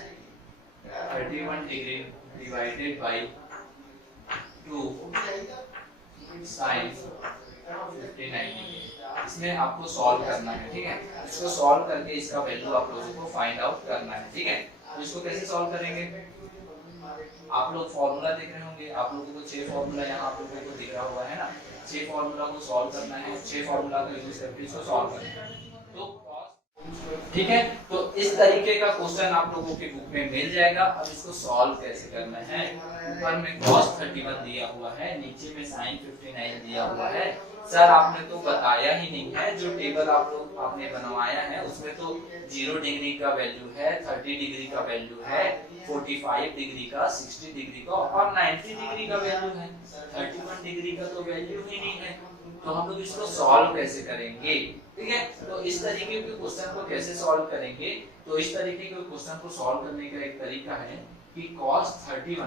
31 degree divided by 2 sin 59 degree, इसमें आपको सॉल्व करना है। ठीक है, इसको सॉल्व करके इसका वैल्यू आप लोगों को फाइंड आउट करना है। ठीक है, तो इसको कैसे सॉल्व करेंगे, आप लोग फॉर्मूला देख रहे होंगे, आप लोगों को 6 फॉर्मूला यहाँ आप लोगों को दिख रहा हुआ है ना, 6 फॉर्मूला को सॉल्व करना है, 6 फॉर्मूला का यूज करके इसको सॉल्व करना है। तो ठीक है, तो इस तरीके का क्वेश्चन आप लोगों के बुक में मिल जाएगा। अब इसको सॉल्व कैसे करना है, ऊपर में cos 31 दिया हुआ है, नीचे में sin 59 दिया हुआ है। सर आपने तो बताया ही नहीं है, जो टेबल आप लोग आपने बनवाया है उसमें तो 0 डिग्री का वैल्यू है, 30 डिग्री का वैल्यू है, 45 डिग्री का, 60 डिग्री का और 90 डिग्री का वैल्यू है, 31 डिग्री का तो वैल्यू ही नहीं है। तो हम लोग इसको सॉल्व कैसे करेंगे। ठीक है, तो इस तरीके के क्वेश्चन को कैसे सॉल्व करेंगे, तो इस तरीके के क्वेश्चन को सॉल्व करने का एक तरीका है कि cos 31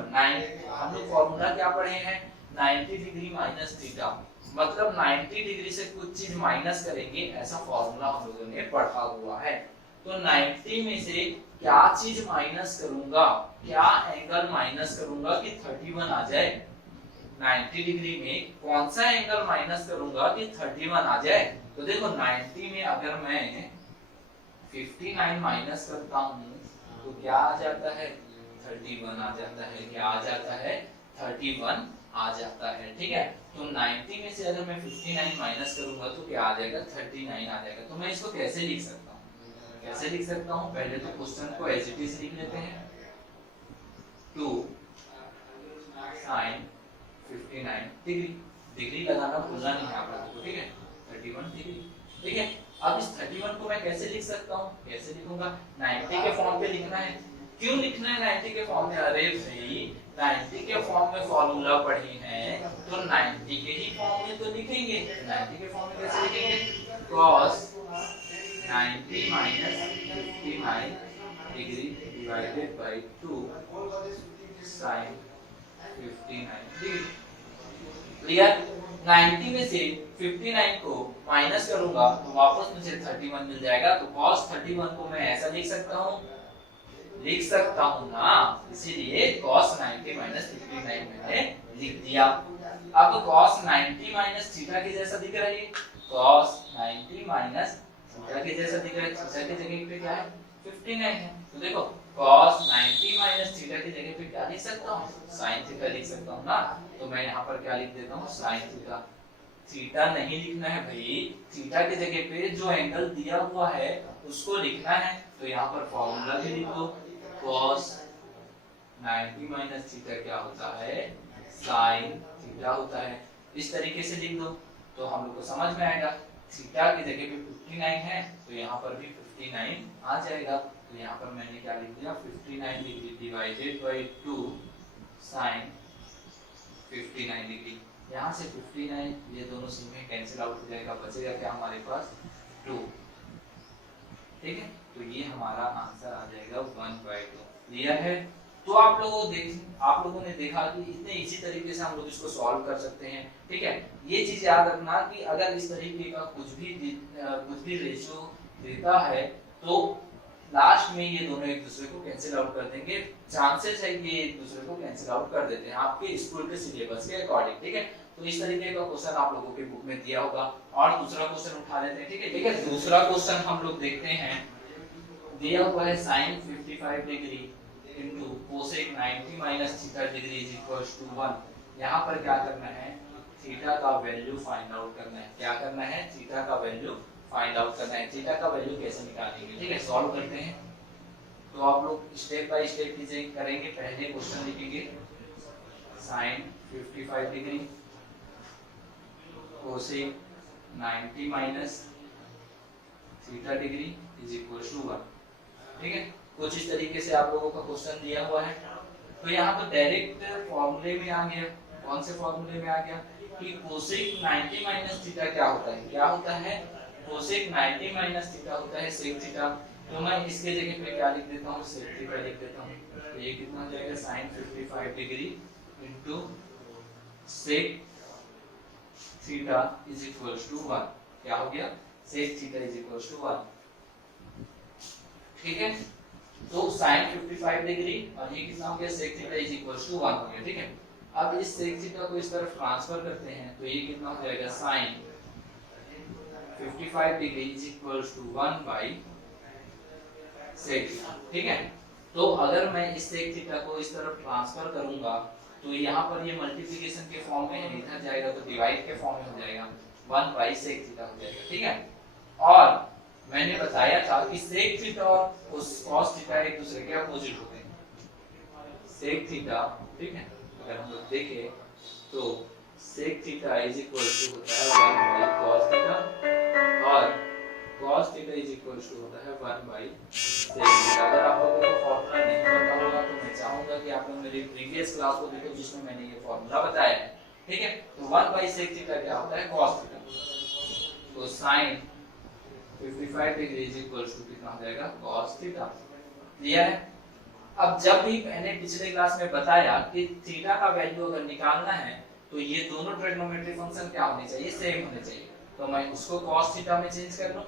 हम लोग फॉर्मूला क्या पढ़े हैं, 90 डिग्री माइनस थीटा, मतलब 90 डिग्री से कुछ चीज माइनस करेंगे, ऐसा फॉर्मूला हम लोगों ने पढ़ा हुआ है। तो 90 में से क्या चीज माइनस करूंगा, क्या एंगल माइनस करूंगा कि 31 आ जाए, 90 डिग्री में कौन सा एंगल माइनस करूंगा कि 31 आ जाए। तो देखो 90 में अगर मैं 59 माइनस करता हूँ तो क्या आ जाता है, 31 आ जाता है, क्या आ जाता है, 31 आ जाता है। ठीक है, तो 90 में से अगर मैं 59 माइनस करूंगा तो क्या आ जाएगा, 39 आ जाएगा। तो मैं इसको कैसे लिख सकता हूँ, कैसे लिख सकता हूँ, पहले तो क्वेश्चन को एज इट इज लिख लेते हैं, 2 sin 59 डिग्री, डिग्री लगाना भूलना नहीं है आप लोगों को। ठीक है, 31 डिग्री। ठीक है, अब इस 31 को मैं कैसे लिख सकता हूँ, कैसे लिखूंगा, 90 के फॉर्म पे लिखना है। क्यों लिखना है 90 के फॉर्म में, अरे भाई 90 के फॉर्म में फॉर्मूला पढ़ी है तो 90 के ही फॉर्म में तो लिखेंगे। 90 के फॉर्म में कैसे लिखेंगे, cos 90 minus 59 degree divided by 2 sin 59 degree. Clear, 90 में से 59 को माइनस करूंगा तो वापस मुझे 31 मिल जाएगा। तो cos 31 को मैं ऐसा लिख सकता हूँ, लिख सकता हूँ ना, इसीलिए cos 90 minus 59 मैंने लिख दिया। अब cos 90 minus थीटा के जैसा दिख रहा है, cos 90 minus थीटा के जैसा दिख रहा है, थीटा की जगह पे क्या है, 59 है। तो देखो cos 90 minus थीटा की जगह पे क्या लिख सकता हूँ, sin थीटा लिख सकता हूँ ना। तो मैं यहाँ पर क्या लिख देता हूँ, sin थीटा। थीटा नहीं लिखना है भाई, थीटा की जगह पे जो एंगल दिया हुआ है उसको लिखना है। तो यहाँ पर फॉर्मूला भी लिख दो, cos 90 minus थीटा क्या होता है, sin थीटा होता है। इस तरीके से लिख दो तो हम लोग को समझ में आएगा। थीटा की जगह पे 59 है तो यहाँ पर भी 59 आ जाएगा। तो यहाँ पर मैंने क्या लिख दिया, 59 degree divided by 2 sin 59 degree. यहाँ से 59 ये दोनों सीधे कैंसिल आउट हो जाएगा, बचेगा क्या हमारे पास, 2। ठीक है, तो ये हमारा आंसर आ जाएगा 1/2। क्लियर है। तो आप लोगों ने देखा कि इतने इजी तरीके से हम लोग इसको सॉल्व कर सकते हैं। ठीक है, ये चीज याद रखना कि अगर इस तरीके का कुछ भी रेशियो देता है तो लास्ट में ये दोनों एक दूसरे को कैंसिल आउट कर देंगे। चांसेस है कि एक दूसरे को कैंसिल आउट कर देते हैं आपके स्कूल के सिलेबस के अकॉर्डिंग। ठीक है, तो इस तरीके का क्वेश्चन आप लोगों के बुक में दिया होगा। और दूसरा क्वेश्चन उठा लेते हैं। ठीक है, दूसरा क्वेश्चन हम लोग देखते हैं, दिया हुआ है sin 55 degree into cosec 90 minus theta degree is equals to 1। यहाँ पर क्या करना है, थीटा का वैल्यू फाइंड आउट करना है। क्या करना है, थीटा का वैल्यू फाइंड आउट करना है। थीटा का वैल्यू कैसे निकालेंगे, ठीक है, सॉल्व करते हैं। तो आप लोग स्टेप बाय स्टेप चीजें करेंगे। पहले क्वेश्चन लिखेंगे sin 55 degree cosec 90 minus theta degree is equal to 1। ठीक है, कुछ इस तरीके से आप लोगों का क्वेश्चन दिया हुआ है। तो यहाँ तो डायरेक्ट फॉर्मूले में आ गया। कौन से फॉर्मूले में आ गया कि cosec 90 माइनस थीटा क्या होता है, क्या होता है, cosec 90 माइनस थीटा होता है sec थीटा। तो मैं इसके जगह पे क्या लिख देता हूँ, sec थीटा लिख देता हूँ। तो ये कितना हो जाएगा sin 55 degree into sec theta is equals to 1। क्या हो गया, sec theta is equals to 1। ठीक है, तो sin 55 डिग्री और ये कितना हो गया, sec theta is equals to 1 हो गया। ठीक है, अब इस sec थीटा को इस तरफ ट्रांसफर करते हैं तो ये कितना हो जाएगा, sin 55 degree is equals to 1 by sec theta. ठीक है, तो अगर मैं इस sec थीटा को इस तरफ ट्रांसफर करूंगा तो यहाँ पर ये मल्टीप्लिकेशन के फॉर्म में है, इधर जाएगा तो डिवाइड के फॉर्म में हो जाएगा, 1 बाई sec थीटा हो जाएगा। ठीक है, और मैंने बताया था कि sec थीटा और उस cos थीटा एक दूसरे के अपोजिट होते हैं। sec थीटा, ठीक है, अगर हम लोग देखें तो sec theta is equal to होता है 1 बाई cos थीटा और cos theta is equal to होता है 1 बाई sec थीटा। अगर आप लोगों को फॉर्मूला नहीं पता होगा तो मैं चाहूंगा कि आप लोग मेरी प्रीवियस क्लास को देखो जिसमें मैंने ये फॉर्मूला बताया है। ठीक है, तो 1 बाई sec थीटा क्या होता है, cos थीटा। तो sin 55 degree is equal to कितना हो जाएगा, cos थीटा। क्लियर है? अब जब भी मैंने पिछले क्लास में बताया कि थीटा का वैल्यू अगर निकालना है तो ये दोनों ट्रिग्नोमेट्री फंक्शन क्या होने चाहिए, सेम होने चाहिए। तो मैं उसको cos थीटा में चेंज कर लूं,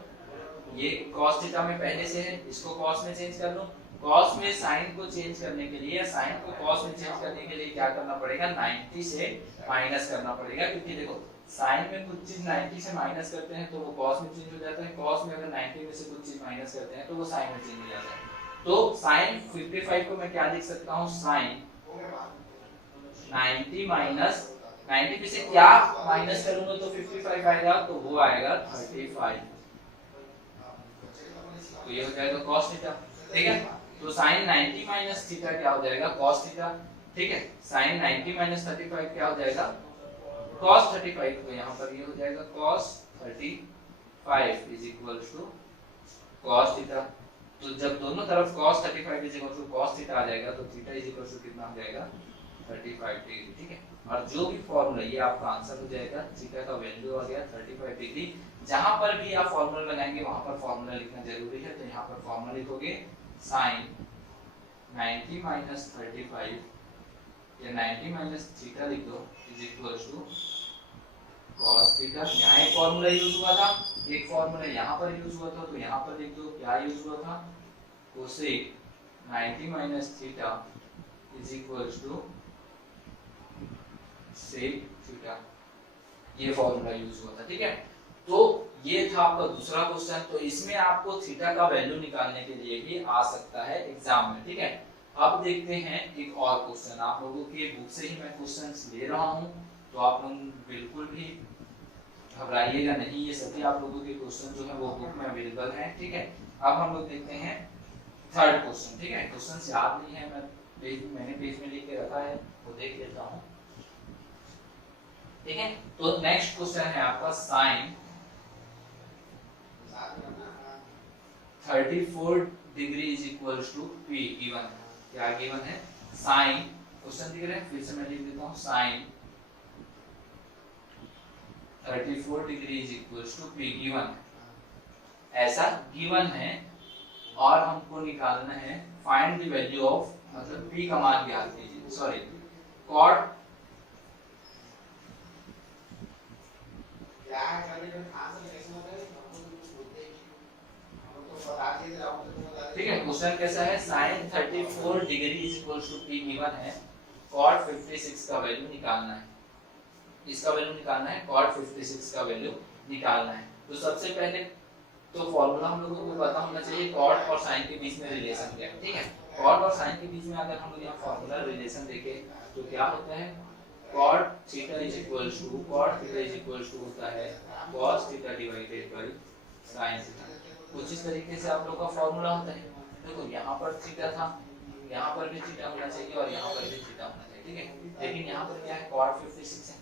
ये cos थीटा में पहले से है, इसको cos में चेंज कर लूं। cos में sin को चेंज करने के लिए, sin को cos में चेंज करने के लिए क्या करना पड़ेगा, 90 से माइनस करना पड़ेगा, क्योंकि देखो sin में कुछ चीज 90 से माइनस करते हैं तो वो cos में चेंज हो जाता है, cos में अगर 90 में से कुछ चीज माइनस करते हैं तो वो sin में चेंज हो जाता है। तो sin 55 को मैं क्या लिख सकता हूँ, sin 90 माइनस 90 में से क्या माइनस करूंगा तो 55 आएगा, तो वो आएगा 35। तो ये हो जाएगा cos थीटा। ठीक है, तो sin 90 माइनस थीटा क्या हो जाएगा, cos थीटा। ठीक है, sin 90 माइनस 35 क्या हो जाएगा, cos 35। तो यहाँ पर ये हो जाएगा cos 35 is equal to cos theta. तो जब दोनों तरफ cos 35 is equal to cos theta आ जाएगा तो थीटा इज इक्वल टू कितना हो जाएगा, 35 डिग्री। ठीक है, और जो भी फॉर्मूला, ये आपका आंसर हो जाएगा, थीटा का वैल्यू आ गया 35 डिग्री। जहां पर भी आप फॉर्मूला लगाएंगे वहां पर फॉर्मूला लिखना जरूरी है। तो यहाँ पर फॉर्मूला लिखोगे sin 90 माइनस 35 या 90 माइनस थीटा लिख दो is equal to cos theta. यहाँ एक फॉर्मूला यूज हुआ था, एक फॉर्मूला यहाँ पर यूज हुआ था, तो यहाँ पर लिख दो क्या यूज हुआ था, cosec 90 minus theta is equal to sec theta. ये फॉर्मूला यूज हुआ था। ठीक है, तो ये था आपका दूसरा क्वेश्चन। तो इसमें आपको थीटा का वैल्यू निकालने के लिए भी आ सकता है एग्जाम में। ठीक है, अब देखते हैं एक और क्वेश्चन। आप लोगों के बुक से ही मैं क्वेश्चंस ले रहा हूं, तो आप लोग बिल्कुल भी घबराइएगा नहीं, ये सभी आप लोगों के क्वेश्चन जो है वो बुक में अवेलेबल हैं। ठीक है, अब हम लोग देखते हैं थर्ड क्वेश्चन। ठीक है, क्वेश्चन याद नहीं है, मैंने पेज में लिख के रखा है, वो देख लेता हूँ। ठीक है, तो नेक्स्ट क्वेश्चन है आपका sin 34 degree is equal to p given है। क्या गिवन है, sin, क्वेश्चन दिख रहे हैं, फिर से मैं लिख देता हूँ, sin 34 degree is equal to p given है, ऐसा गिवन है। और हमको निकालना है फाइंड द वैल्यू ऑफ, मतलब p का मान ज्ञात कीजिए, सॉरी cot ठीक है, क्वेश्चन कैसा है, sin 34 degree is equal to p given है, cot 56 का वैल्यू निकालना है। इसका वैल्यू निकालना है, cot 56 का वैल्यू निकालना है। तो सबसे पहले तो फॉर्मूला हम लोगों को पता होना चाहिए cot और sin के बीच में रिलेशन क्या है। ठीक है, cot और sin के बीच में अगर हम लोग यहाँ फॉर्मूला रिलेशन देखें तो क्या होता है, cot theta is equal to, cot theta is equal to होता है cos theta divided by sin theta. कुछ इस तरीके से आप लोग का फॉर्मूला होता है। देखो यहाँ पर थीटा था, यहाँ पर भी थीटा होना चाहिए और यहाँ पर भी थीटा होना चाहिए। ठीक है, लेकिन यहाँ पर क्या है, cot 56 है,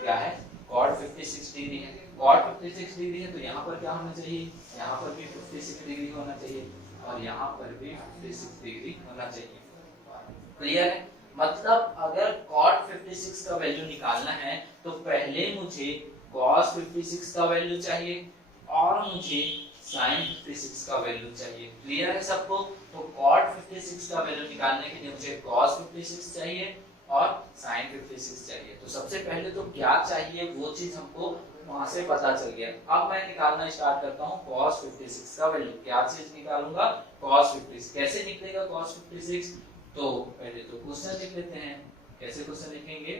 क्या है, cot 56 डिग्री है, cot 56 डिग्री है, तो यहाँ पर क्या होना चाहिए, यहाँ पर भी 56 डिग्री होना चाहिए और यहाँ पर भी 56 डिग्री होना चाहिए। क्लियर है, मतलब अगर cot 56 का वैल्यू निकालना है तो पहले मुझे cos 56 का वैल्यू चाहिए, और मुझे sin 56 का वैल्यू चाहिए। क्लियर है सबको? तो cot 56 का वैल्यू निकालने के लिए मुझे cos 56 चाहिए और sin 56 चाहिए। तो सबसे पहले तो क्या चाहिए वो चीज हमको वहां से पता चल गया। अब मैं निकालना स्टार्ट करता हूँ cos 56 का वैल्यू। क्या चीज निकालूंगा? cos 56। कैसे निकलेगा cos 56? तो पहले तो क्वेश्चन लिख लेते हैं। कैसे क्वेश्चन लिखेंगे?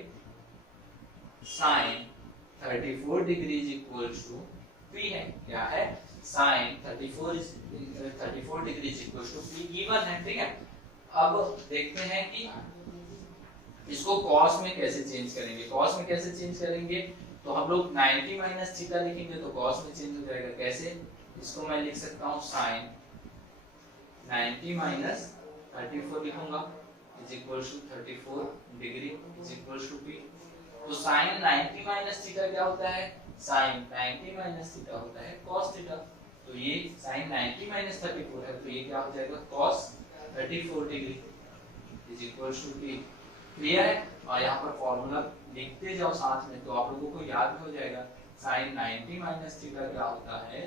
sin 34 degree is equal to p है। क्या है? sin 34 degree is equal to p given है। ठीक है, अब देखते हैं कि इसको cos में कैसे चेंज करेंगे। cos में कैसे चेंज करेंगे? तो हम लोग 90 माइनस थीटा लिखेंगे तो cos में चेंज हो जाएगा। कैसे? इसको मैं लिख सकता हूँ sin 90 माइनस 34 लिखूंगा is equal to 34 degree is equal to p। तो sin 90 माइनस थीटा क्या होता है? sin 90 माइनस थीटा होता है cos थीटा। तो ये sin 90 माइनस 34 है, तो ये क्या हो जाएगा? cos 34 degree is equal to p। Clear है? और यहाँ पर फॉर्मूला लिखते जाओ साथ में तो आप लोगों को याद भी हो जाएगा। sin 90 माइनस थीटा क्या होता है?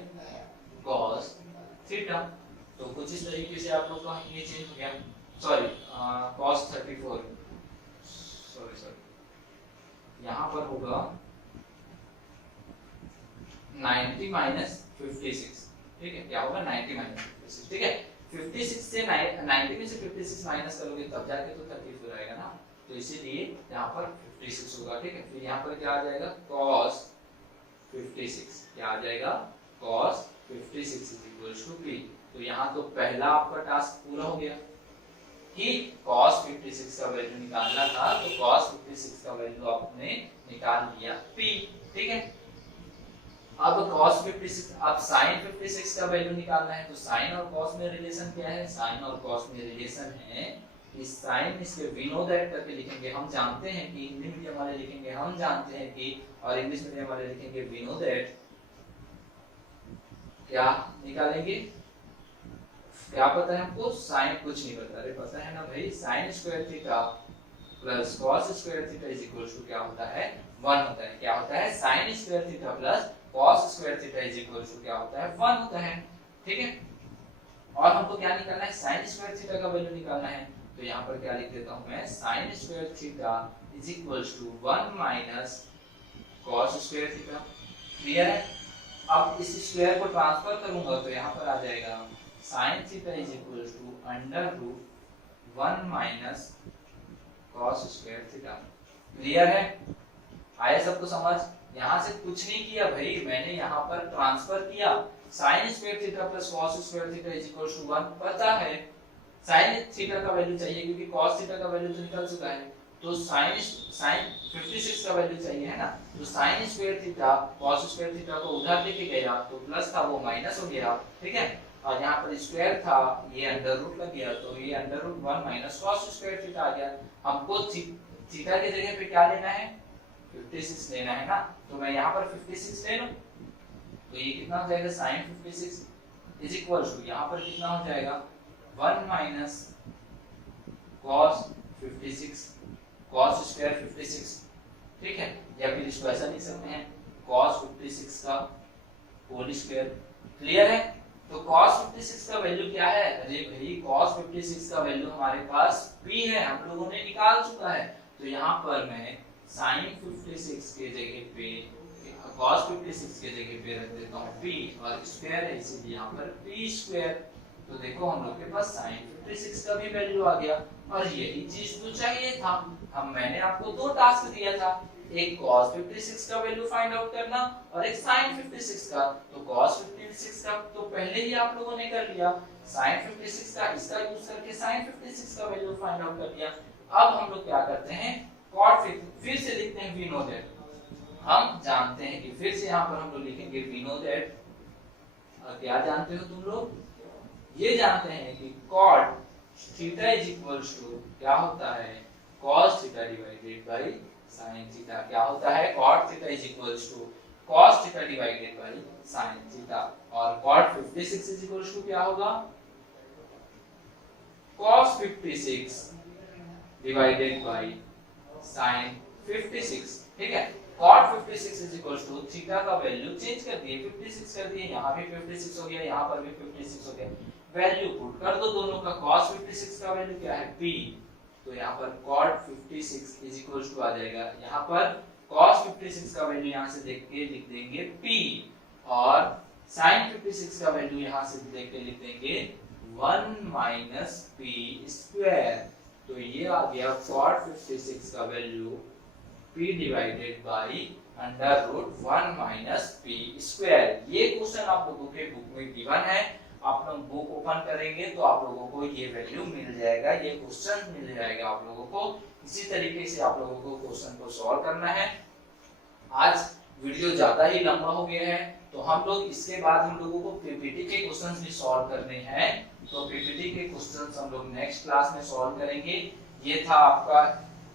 cos theta. तो कुछ इस तरीके से आप लोग का ये चेंज हो गया। सॉरी, cos 34, सॉरी यहाँ पर होगा 90 माइनस 56। ठीक है, क्या होगा? 90 माइनस 56। ठीक है, 56 से 90 में से 56 माइनस करोगे तब जाके तो 34 आएगा ना, तो इसीलिए यहाँ पर 56 होगा। ठीक है, फिर यहाँ पर क्या आ जाएगा? cos 56। क्या आ जाएगा? cos 56 is equal to p। तो यहाँ तो पहला आपका टास्क पूरा हो गया कि cos 56 का वैल्यू निकालना था, तो cos 56 का वैल्यू आपने निकाल लिया p। ठीक है, अब cos 56, अब sin 56 का वैल्यू निकालना है। तो sin और cos में रिलेशन क्या है? sin और cos में रिलेशन है कि sin इसके we know that करके लिखेंगे। हम जानते हैं कि हिंदी मीडियम वाले लिखेंगे हम जानते हैं कि, और इंग्लिश मीडियम वाले लिखेंगे we know that। क्या निकालेंगे? क्या पता है हमको? sin कुछ नहीं पता। अरे पता है ना भाई, sin square theta plus cos square theta is equal to क्या होता है? 1 होता है। क्या होता है? sin square theta plus cos square theta is equal to क्या होता है? 1 होता है। ठीक है, और हमको क्या निकालना है? sin स्क्वायर थीटा का वैल्यू निकालना है। तो यहाँ पर क्या लिख देता हूँ मैं? sin square theta is equal to 1 minus cos square theta. Clear है? अब इस स्क्वायर को ट्रांसफर करूंगा तो यहाँ पर आ जाएगा sin theta is equal to under root 1 minus cos square theta. Clear है? आया सबको समझ? यहाँ से कुछ नहीं किया भाई, मैंने यहाँ पर ट्रांसफर किया। sin square theta plus cos square theta is equal to 1 पता है। sin थीटा का वैल्यू चाहिए क्योंकि cos थीटा का वैल्यू तो निकल चुका है, तो sin 56 का वैल्यू चाहिए है ना। तो sin square theta cos square theta को उधर लेके गया तो प्लस था वो माइनस हो गया। ठीक है, और यहाँ पर स्क्वायर था ये अंडर रूट लग गया, तो ये under root 1 minus cos square theta आ गया। हमको थीटा की जगह पे क्या लेना है? 56 लेना है ना, तो मैं यहाँ पर 56 ले लूं तो ये कितना हो जाएगा? sin 56 इज इक्वल टू यहाँ पर कितना हो जाएगा? 1 माइनस cos 56 cos स्क्वायर 56। ठीक है, या फिर इसको ऐसा लिख सकते हैं cos 56 का होल स्क्वायर। क्लियर है? तो cos 56 का वैल्यू क्या है? अरे भाई cos 56 का वैल्यू हमारे पास p है, हम लोगों ने निकाल चुका है। तो यहाँ पर मैं sin 56 के जगह पे cos 56 के जगह पे रख देता हूँ p, और स्क्वायर है इसीलिए यहाँ पर p स्क्वायर। तो देखो हम लोग के पास sin 56 का भी वैल्यू आ गया, और यही चीज तो चाहिए था। मैंने आपको दो टास्क दिया था, एक cos 56 का वैल्यू फाइंड आउट करना और एक sin 56 का। तो cos 56 का तो पहले ही आप लोगों ने कर लिया, sin 56 का इसका यूज करके sin 56 का वैल्यू फाइंड आउट कर लिया। अब हम लोग क्या करते हैं? cot फिर से लिखते हैं we know that। हम जानते हैं कि फिर से यहाँ पर हम लोग लिखेंगे we know that। क्या जानते हो तुम लोग? ये जानते हैं कि cot theta is equal to क्या होता है? cos theta divided by sin theta. क्या होता है? cot theta is equal to cos theta divided by sin theta. और cot 56 इज इक्वल टू क्या होगा? cos 56 divided by sin 56। ठीक है, cot 56 is equal to theta का वैल्यू चेंज कर दिए, 56 कर दिए, यहाँ भी 56 हो गया, यहाँ पर भी 56 हो गया, वैल्यू पुट कर दो दोनों का। cos 56 का वैल्यू क्या है p, तो यहाँ पर cot 56 इज इक्वल टू आ जाएगा, यहाँ पर cos 56 का वैल्यू यहाँ से देख के लिख देंगे p, और sin 56 का वैल्यू यहाँ से देख के लिख देंगे 1 माइनस p स्क्वायर। तो ये आ गया cot 56 का value p divided by under root 1 minus p square. ये क्वेश्चन आप लोगों के बुक में गिवन है, आप लोग बुक ओपन करेंगे तो आप लोगों को ये वैल्यू मिल जाएगा, ये क्वेश्चन मिल जाएगा आप लोगों को। इसी तरीके से आप लोगों को क्वेश्चन को सॉल्व करना है। आज वीडियो ज्यादा ही लंबा हो गया है, तो हम लोग इसके बाद हम लोगों को पीपीटी के क्वेश्चंस भी सॉल्व करने हैं, तो पीपीटी के क्वेश्चंस हम लोग नेक्स्ट क्लास में सॉल्व करेंगे। ये था आपका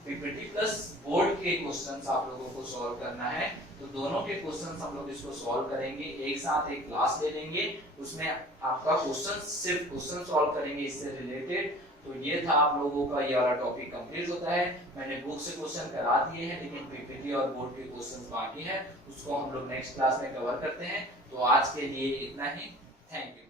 पीपीटी प्लस बोर्ड के क्वेश्चंस आप लोगों को सॉल्व करना है, तो दोनों के क्वेश्चंस हम लोग इसको सॉल्व करेंगे, एक साथ एक क्लास ले लेंगे, उसमें आपका क्वेश्चन सिर्फ क्वेश्चन सॉल्व करेंगे इससे रिलेटेड। तो ये था आप लोगों का ये वाला टॉपिक कंप्लीट होता है। मैंने बुक से क्वेश्चन करा दिए हैं, लेकिन पीपीटी और बोर्ड के क्वेश्चंस बाकी है, उसको हम लोग नेक्स्ट क्लास में कवर करते हैं। तो आज के लिए इतना ही, थैंक यू।